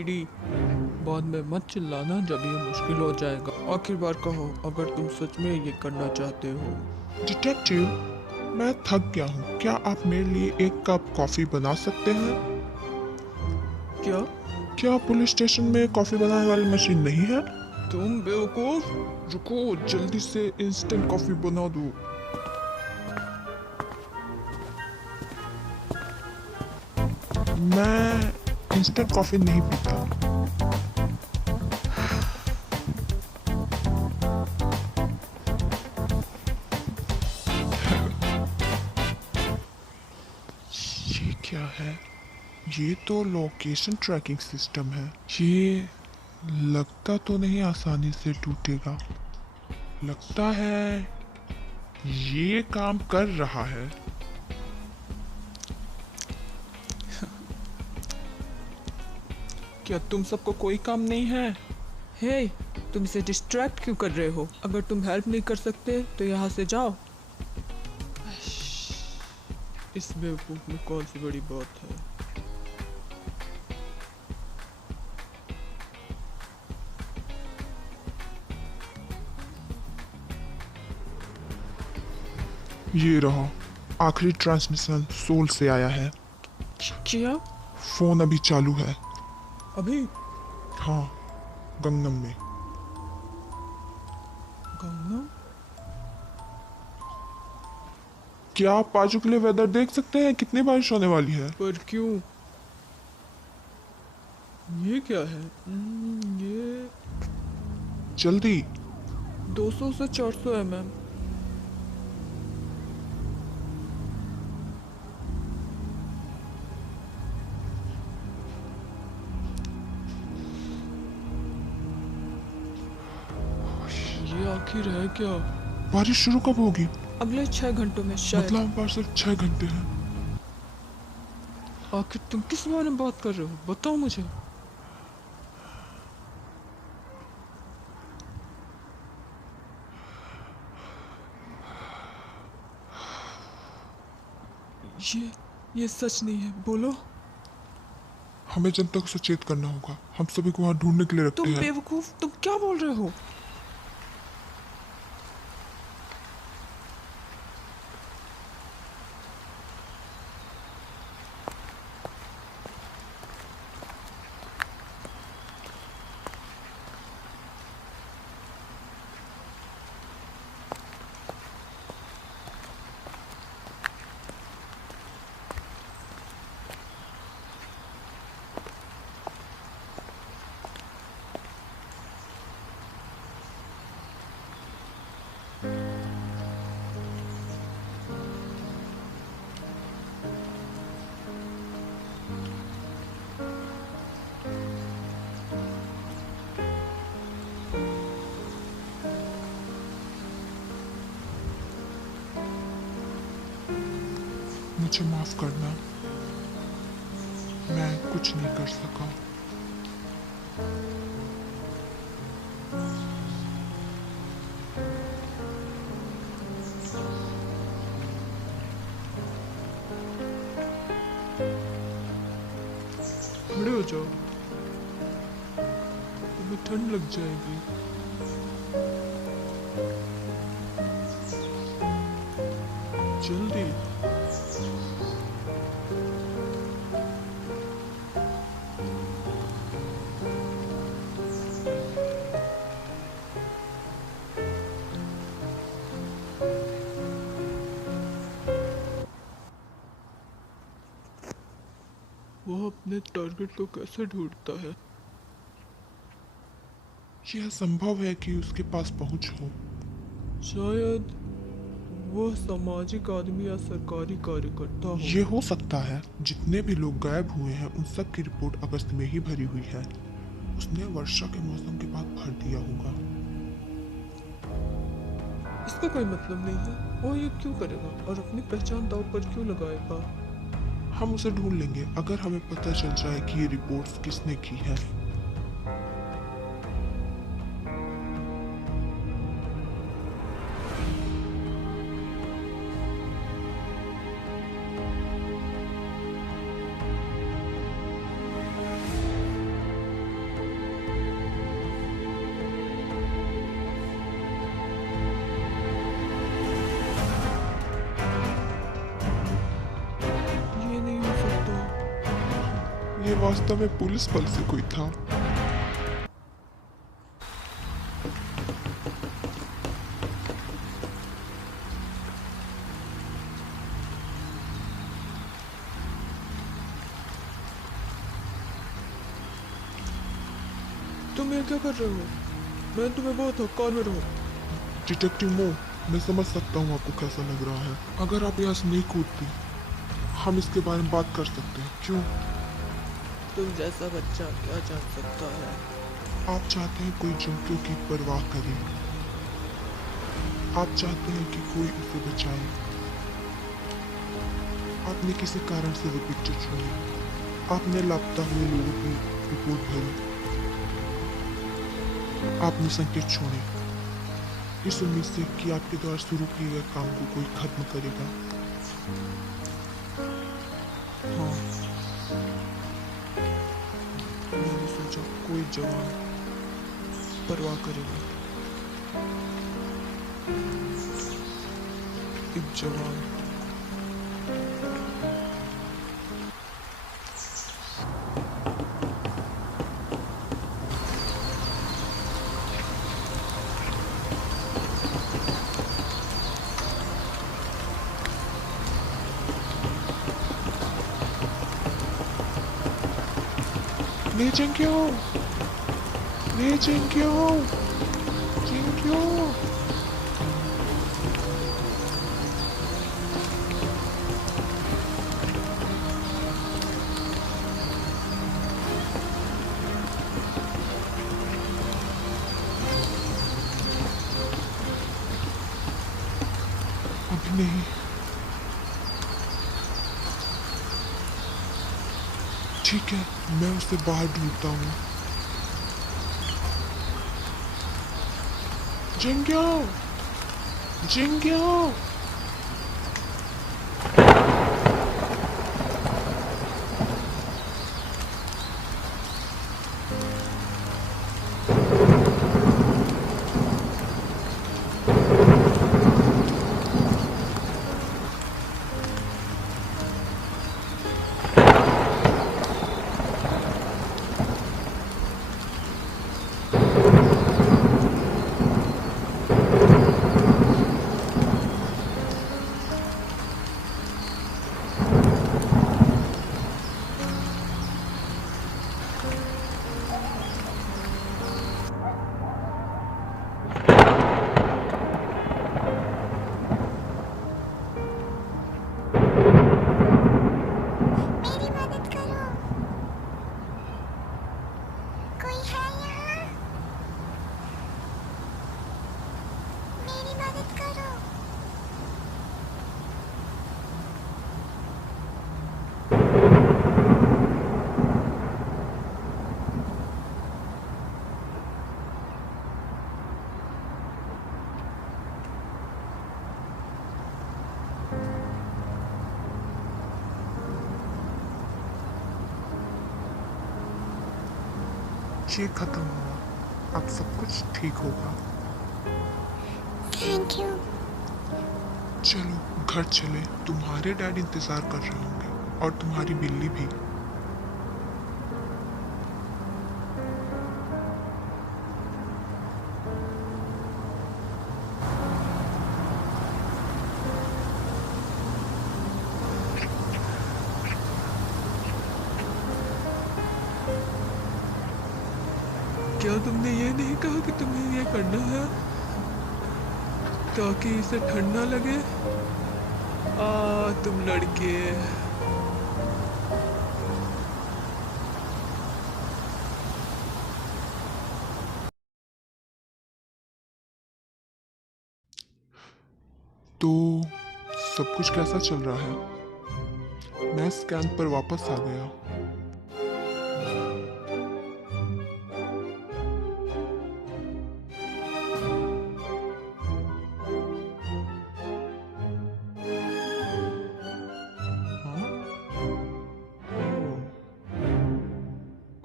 कीड़ी। बाद में मत चिल्लाना जब ये मुश्किल हो जाएगा। आखिर बार कहो अगर तुम सच में ये करना चाहते हो। डिटेक्टिव, मैं थक गया हूँ। क्या आप मेरे लिए एक कप कॉफी बना सकते हैं? क्या? क्या पुलिस स्टेशन में कॉफी बनाने वाली मशीन नहीं है? तुम बेवकूफ! रुको, जल्दी से इंस्टेंट कॉफी बना दो। मैं इंस्टेंट कॉफी नहीं पीता। ये क्या है? ये तो लोकेशन ट्रैकिंग सिस्टम है। ये लगता तो नहीं आसानी से टूटेगा। लगता है ये काम कर रहा है। क्या तुम सबको कोई काम नहीं है? हे, तुम इसे डिस्ट्रैक्ट क्यों कर रहे हो? अगर तुम हेल्प नहीं कर सकते तो यहाँ से जाओ। इस बेवकूफ में कौन सी बड़ी बात है? ये रहा, आखिरी ट्रांसमिशन सोल से आया है। क्या? फोन अभी चालू है। अभी? हाँ, गंगनम में। गंगा? क्या आप पाजू के लिए वेदर देख सकते हैं? कितनी बारिश होने वाली है? पर क्यों? ये क्या है? ये जल्दी। 200 से 400 mm। ये आखिर है क्या? बारिश शुरू कब होगी? अगले 6 घंटों में शायद। मतलब हमारे पास सिर्फ 6 घंटे हैं। आखिर तुम किस बारे में बात कर रहे हो? बताओ मुझे। ये सच नहीं है, बोलो। हमें जनता को सचेत करना होगा। हम सभी को वहाँ ढूंढने के लिए रखते तुम हैं। बेवकूफ, तुम क्या बोल रहे हो? मुझे माफ करना, मैं कुछ नहीं कर सका। खड़े हो जाओ, तुम्हें ठंड लग जाएगी। जल्दी। वो अपने टारगेट को कैसे ढूंढता है? यह संभव है कि उसके पास पहुंच हो। शायद वो सामाजिक आदमी या सरकारी कार्यकर्ता हो। ये हो सकता है। जितने भी लोग गायब हुए हैं उन सब की रिपोर्ट अगस्त में ही भरी हुई है। उसने वर्षा के मौसम के बाद भर दिया होगा। इसका कोई मतलब नहीं है। वो ये क्यों करेगा और अपनी पहचान दांव पर क्यों लगाएगा? हम उसे ढूंढ लेंगे अगर हमें पता चल जाए कि ये रिपोर्ट्स किसने की है। ये वास्तव में पुलिस बल से कोई था। तुम ये क्या कर रहे हो? मैं तुम्हें बहुत हक्का में रहूँ। डिटेक्टिव मो, मैं समझ सकता हूँ आपको कैसा लग रहा है। अगर आप यहाँ से नहीं कूदती, हम इसके बारे में बात कर सकते हैं। क्यों? तुम जैसा बच्चा क्या जान सकता है? आप चाहते हैं कोई जंतु की परवाह करे। आप चाहते हैं कि कोई उसे बचाए। आपने किसी कारण से वो पिक्चर छोड़ी। आपने लापता हुए लोगों की रिपोर्ट भरी। आपने संकेत छोड़े इस उम्मीद से कि आपके द्वारा शुरू किए गए काम को कोई खत्म करेगा। हाँ, मैंने सोचा कोई जवान परवाह करेगा। एक जवान। 네 쟁겨! 네 쟁겨! 쟁겨! अभी नहीं। ठीक है, मैं उसे बाहर ढूंढता हूँ। जिंग्यो! जिंग्यो! मेरी मदद करो, कोई है यहाँ? मेरी मदद करो। ये खत्म हुआ, अब सब कुछ ठीक होगा। Thank you. चलो घर चले, तुम्हारे डैड इंतजार कर रहे होंगे और तुम्हारी बिल्ली भी। क्या तुमने ये नहीं कहा कि तुम्हें ये करना है ताकि इसे ठंड ना लगे? तुम लड़के। तो सब कुछ कैसा चल रहा है? मैं स्कैन पर वापस आ गया। हाँ?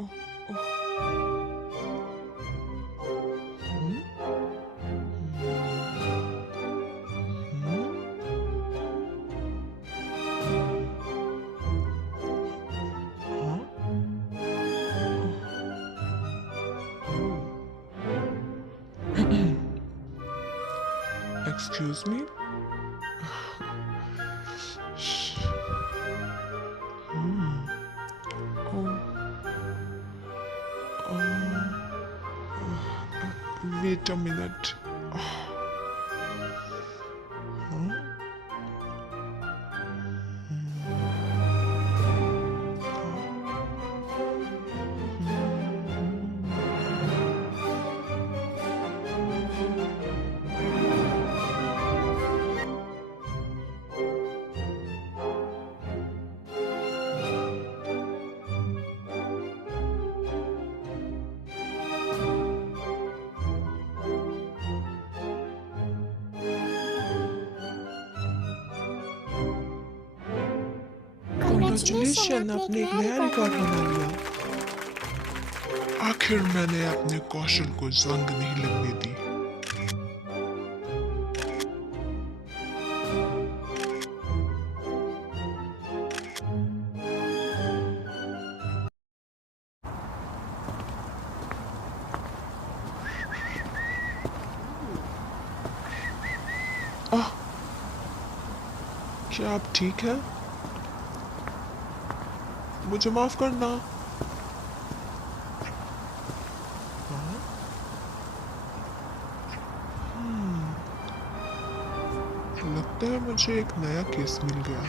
ओह, ओह, हम्म, हम्म, Excuse me? Hmm. Oh. Wait a minute. Huh? Congratulations, आपने एक नया रिकॉर्ड बना लिया। आखिर मैंने अपने कौशल को जंग नहीं लगने दी। आह, क्या आप ठीक हैं? मुझे माफ करना। हाँ? लगता है मुझे एक नया केस मिल गया।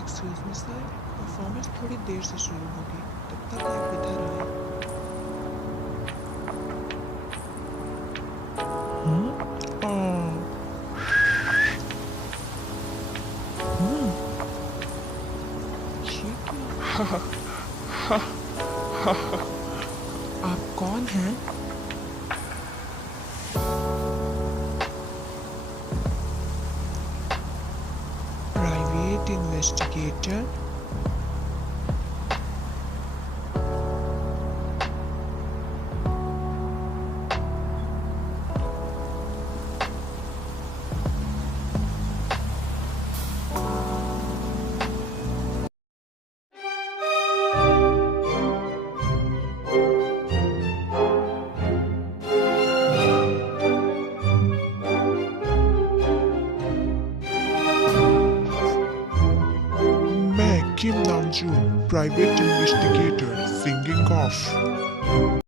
एक्सक्यूज मी सर, परफॉर्मेंस थोड़ी देर से शुरू होगी, तब तक आप इधर आए। ये क्या? आप कौन हैं? Private investigator. मैं किम Namjoon, private investigator, singing of.